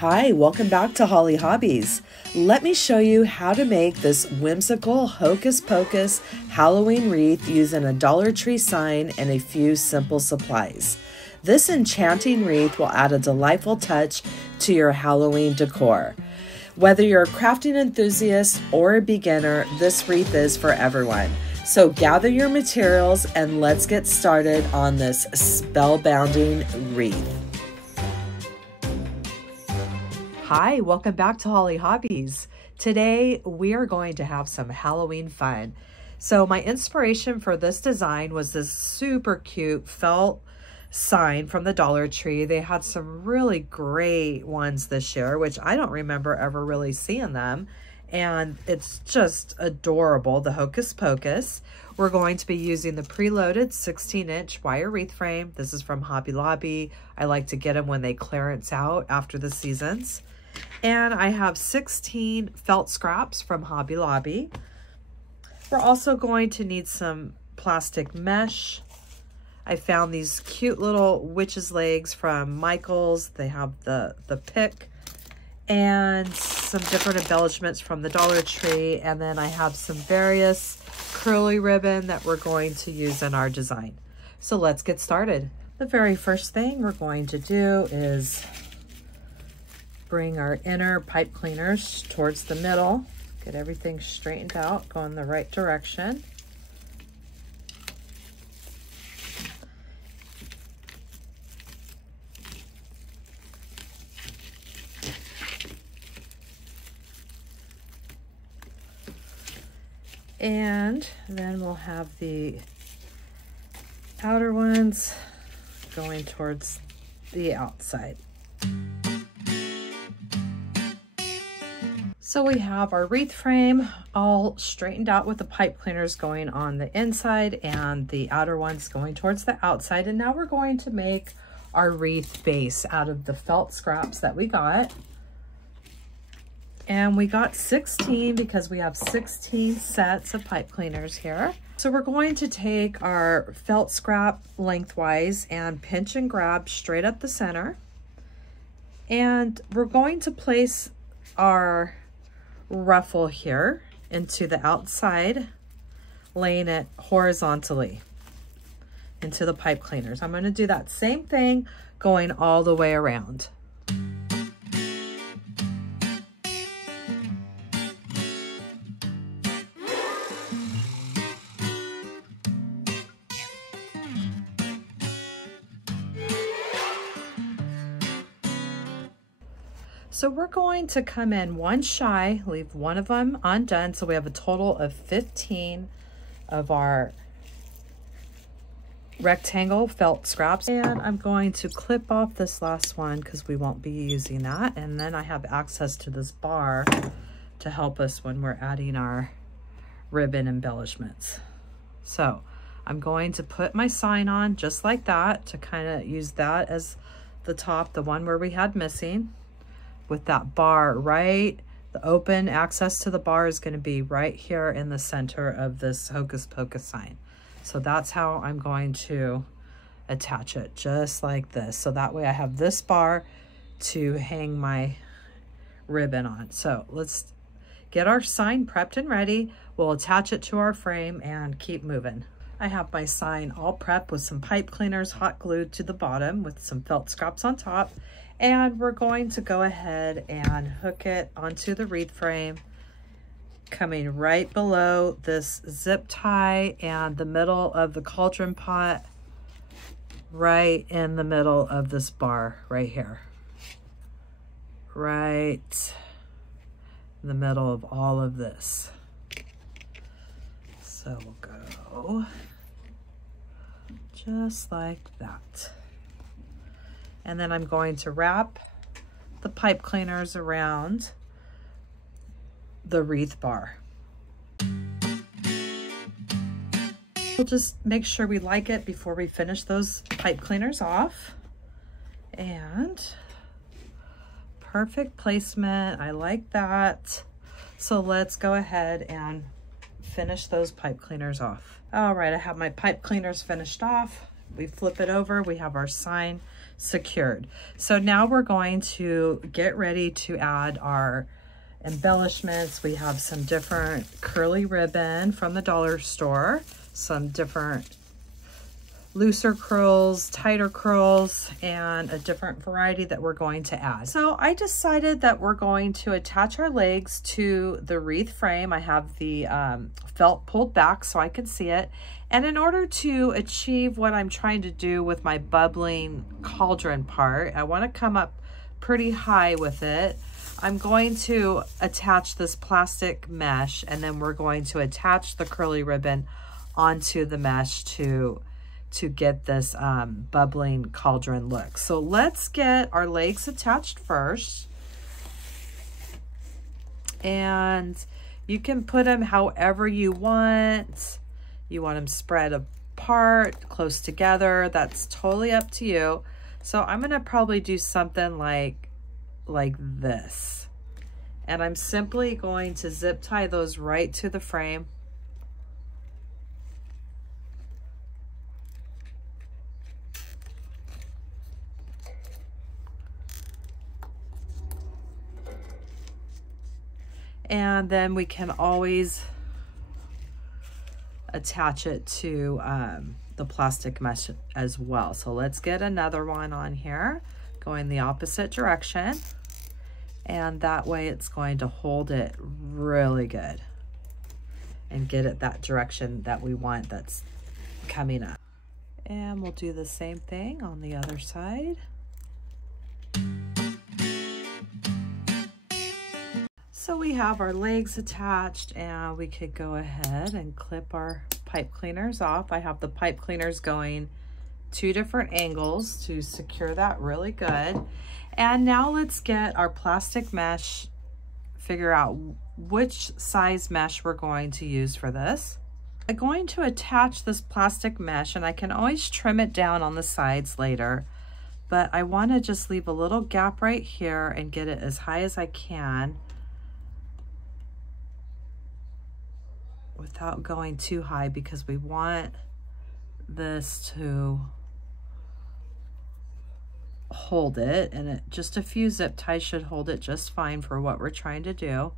Hi, welcome back to Hollie Hobbies. Let me show you how to make this whimsical Hocus Pocus Halloween wreath using a Dollar Tree sign and a few simple supplies. This enchanting wreath will add a delightful touch to your Halloween decor. Whether you're a crafting enthusiast or a beginner, this wreath is for everyone. So gather your materials and let's get started on this spellbinding wreath. Hi, welcome back to Hollie Hobbies. Today we are going to have some Halloween fun. So my inspiration for this design was this super cute felt sign from the Dollar Tree. They had some really great ones this year, which I don't remember ever really seeing them. And it's just adorable, the Hocus Pocus. We're going to be using the preloaded 16-inch wire wreath frame. This is from Hobby Lobby. I like to get them when they clearance out after the seasons. And I have 16 felt scraps from Hobby Lobby. We're also going to need some plastic mesh. I found these cute little witch's legs from Michael's. They have the pick and some different embellishments from the Dollar Tree. And then I have some various curly ribbon that we're going to use in our design. So let's get started. The very first thing we're going to do is bring our inner pipe cleaners towards the middle, get everything straightened out, go in the right direction. And then we'll have the outer ones going towards the outside. So we have our wreath frame all straightened out with the pipe cleaners going on the inside and the outer ones going towards the outside. And now we're going to make our wreath base out of the felt scraps that we got. And we got 16 because we have 16 sets of pipe cleaners here. So we're going to take our felt scrap lengthwise and pinch and grab straight up the center. And we're going to place our ruffle here into the outside, laying it horizontally into the pipe cleaners. I'm going to do that same thing going all the way around. So we're going to come in one shy, leave one of them undone. So we have a total of 15 of our rectangle felt scraps. And I'm going to clip off this last one because we won't be using that. And then I have access to this bar to help us when we're adding our ribbon embellishments. So I'm going to put my sign on just like that to kind of use that as the top, the one where we had missing. With that bar right, the open access to the bar is going to be right here in the center of this Hocus Pocus sign. So that's how I'm going to attach it, just like this. So that way I have this bar to hang my ribbon on. So let's get our sign prepped and ready. We'll attach it to our frame and keep moving. I have my sign all prepped with some pipe cleaners hot glued to the bottom with some felt scraps on top. And we're going to go ahead and hook it onto the wreath frame, coming right below this zip tie and the middle of the cauldron pot, right in the middle of this bar right here. Right in the middle of all of this. So we'll go just like that. And then I'm going to wrap the pipe cleaners around the wreath bar. We'll just make sure we like it before we finish those pipe cleaners off. And perfect placement, I like that. So let's go ahead and finish those pipe cleaners off. All right, I have my pipe cleaners finished off. We flip it over, we have our sign secured. So now we're going to get ready to add our embellishments. We have some different curly ribbon from the dollar store, some different looser curls, tighter curls, and a different variety that we're going to add. So I decided that we're going to attach our legs to the wreath frame. I have the felt pulled back so I can see it. And in order to achieve what I'm trying to do with my bubbling cauldron part, I want to come up pretty high with it. I'm going to attach this plastic mesh, and then we're going to attach the curly ribbon onto the mesh to get this bubbling cauldron look. So let's get our legs attached first. And you can put them however you want. You want them spread apart, close together. That's totally up to you. So I'm gonna probably do something like this. And I'm simply going to zip tie those right to the frame. And then we can always attach it to the plastic mesh as well. So let's get another one on here, going the opposite direction. And that way it's going to hold it really good and get it that direction that we want that's coming up. And we'll do the same thing on the other side. So we have our legs attached, and we could go ahead and clip our pipe cleaners off. I have the pipe cleaners going 2 different angles to secure that really good. And now let's get our plastic mesh, figure out which size mesh we're going to use for this. I'm going to attach this plastic mesh, and I can always trim it down on the sides later, but I want to just leave a little gap right here and get it as high as I can without going too high, because we want this to hold it, and just a few zip ties should hold it just fine for what we're trying to do.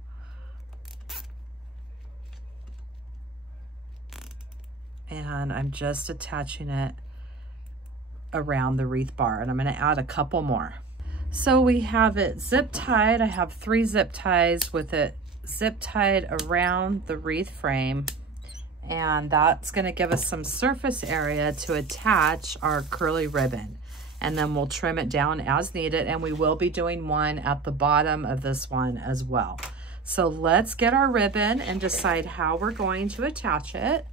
And I'm just attaching it around the wreath bar, and I'm going to add a couple more. So we have it zip tied. I have 3 zip ties with it zip tied around the wreath frame, and that's going to give us some surface area to attach our curly ribbon, and then we'll trim it down as needed, and we will be doing one at the bottom of this one as well. So let's get our ribbon and decide how we're going to attach it.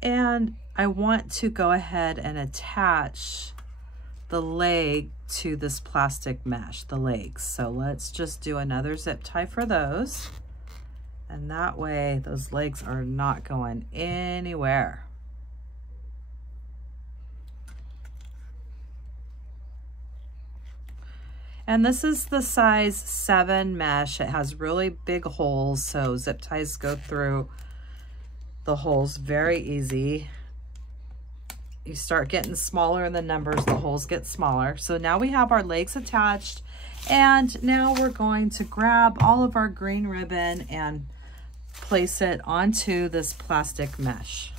And I want to go ahead and attach the leg to this plastic mesh, the legs. So let's just do another zip tie for those. And that way those legs are not going anywhere. And this is the size 7 mesh. It has really big holes, so zip ties go through the holes very easy. You start getting smaller in the numbers, the holes get smaller. So now we have our legs attached, and now we're going to grab all of our green ribbon and place it onto this plastic mesh.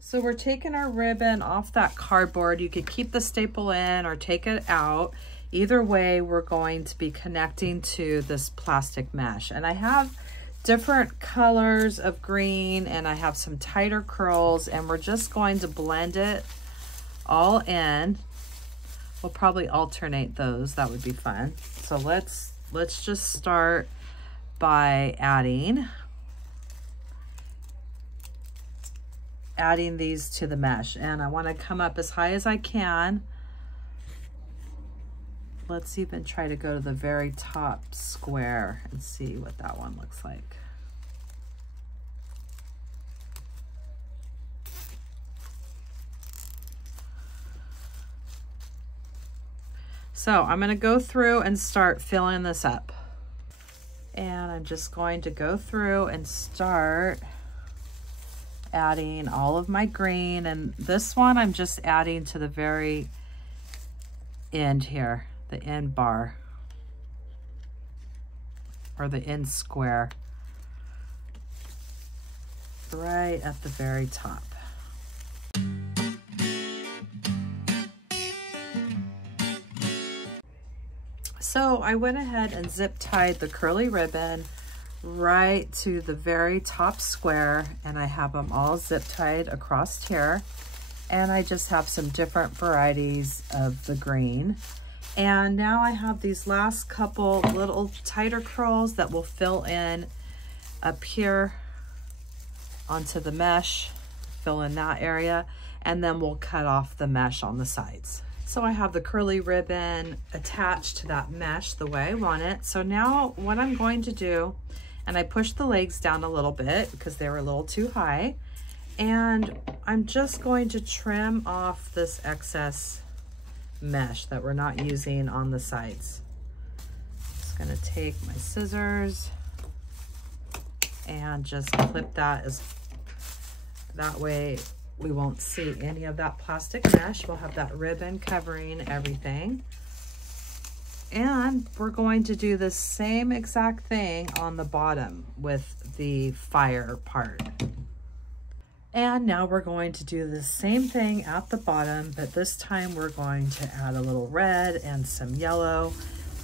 So we're taking our ribbon off that cardboard. You could keep the staple in or take it out. Either way, we're going to be connecting to this plastic mesh. And I have different colors of green, and I have some tighter curls, and we're just going to blend it all in. We'll probably alternate those. That would be fun. So let's just start by adding these to the mesh, and I want to come up as high as I can. Let's even try to go to the very top square and see what that one looks like. So I'm going to go through and start filling this up. And I'm just going to go through and start adding all of my green, and this one I'm just adding to the very end here, the end bar, or the end square, right at the very top. So I went ahead and zip tied the curly ribbon right to the very top square, and I have them all zip tied across here, and I just have some different varieties of the green. And now I have these last couple little tighter curls that will fill in up here onto the mesh, fill in that area, and then we'll cut off the mesh on the sides. So I have the curly ribbon attached to that mesh the way I want it. So now what I'm going to do, and I pushed the legs down a little bit because they were a little too high, and I'm just going to trim off this excess mesh that we're not using on the sides. Just gonna take my scissors and just clip that, as that way we won't see any of that plastic mesh. We'll have that ribbon covering everything. And we're going to do the same exact thing on the bottom with the fire part. And now we're going to do the same thing at the bottom, but this time we're going to add a little red and some yellow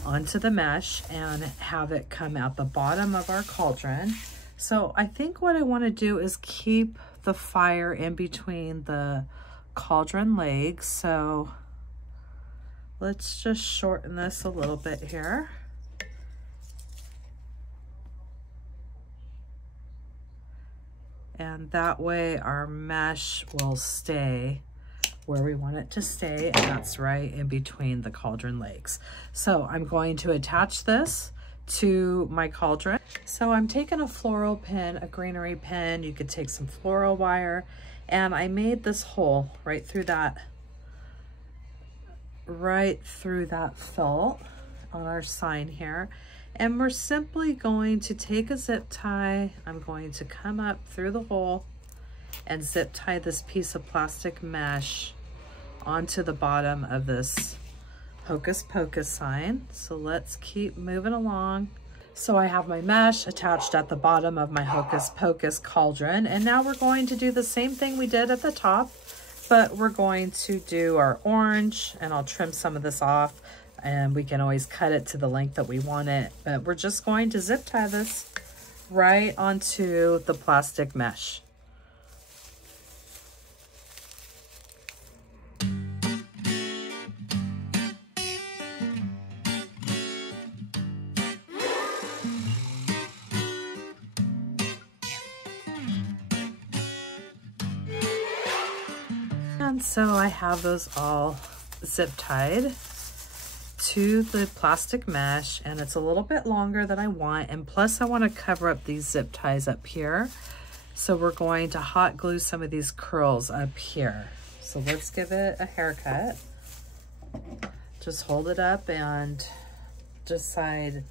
onto the mesh and have it come at the bottom of our cauldron. So I think what I want to do is keep the fire in between the cauldron legs. So let's just shorten this a little bit here. And that way our mesh will stay where we want it to stay, and that's right in between the cauldron legs. So I'm going to attach this to my cauldron. So I'm taking a floral pin, a greenery pin, you could take some floral wire, and I made this hole right through that felt on our sign here. And we're simply going to take a zip tie. I'm going to come up through the hole and zip tie this piece of plastic mesh onto the bottom of this Hocus Pocus sign. So let's keep moving along. So I have my mesh attached at the bottom of my Hocus Pocus cauldron, and now we're going to do the same thing we did at the top, but we're going to do our orange, and I'll trim some of this off, and we can always cut it to the length that we want it, but we're just going to zip tie this right onto the plastic mesh. And so I have those all zip tied to the plastic mesh, and it's a little bit longer than I want, and plus I want to cover up these zip ties up here. So we're going to hot glue some of these curls up here. So let's give it a haircut. Just hold it up and decide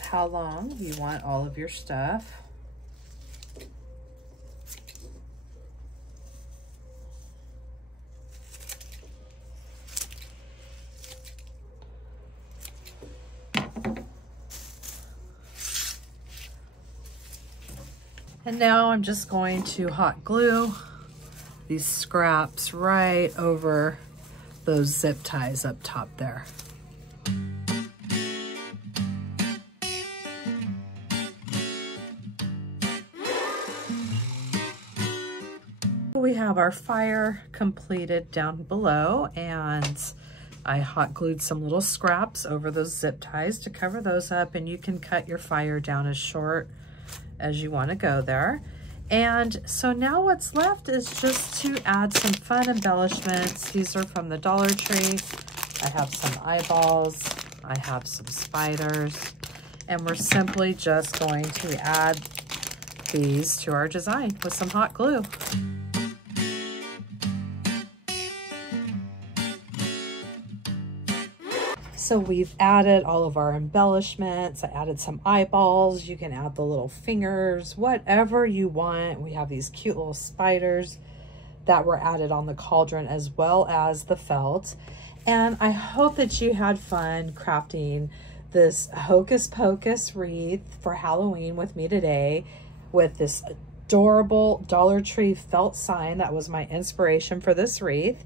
how long you want all of your stuff. And now I'm just going to hot glue these scraps right over those zip ties up top there. We have our fire completed down below, and I hot glued some little scraps over those zip ties to cover those up, and you can cut your fire down as short as you want to go there. And so now what's left is just to add some fun embellishments. These are from the Dollar Tree. I have some eyeballs, I have some spiders, and we're simply just going to add these to our design with some hot glue. So we've added all of our embellishments. I added some eyeballs. You can add the little fingers, whatever you want. We have these cute little spiders that were added on the cauldron, as well as the felt. And I hope that you had fun crafting this Hocus Pocus wreath for Halloween with me today, with this adorable Dollar Tree felt sign that was my inspiration for this wreath.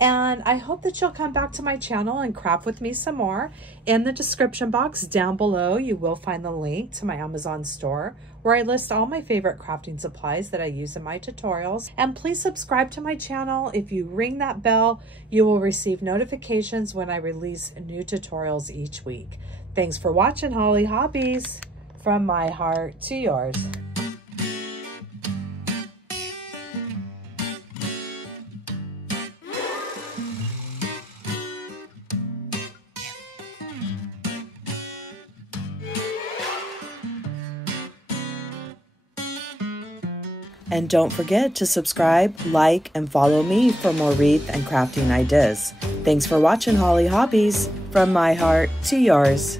And I hope that you'll come back to my channel and craft with me some more. In the description box down below, you will find the link to my Amazon store, where I list all my favorite crafting supplies that I use in my tutorials. And please subscribe to my channel. If you ring that bell, you will receive notifications when I release new tutorials each week. Thanks for watching, Hollie Hobbies. From my heart to yours. And don't forget to subscribe, like, and follow me for more wreath and crafting ideas. Thanks for watching, Hollie Hobbies. From my heart to yours.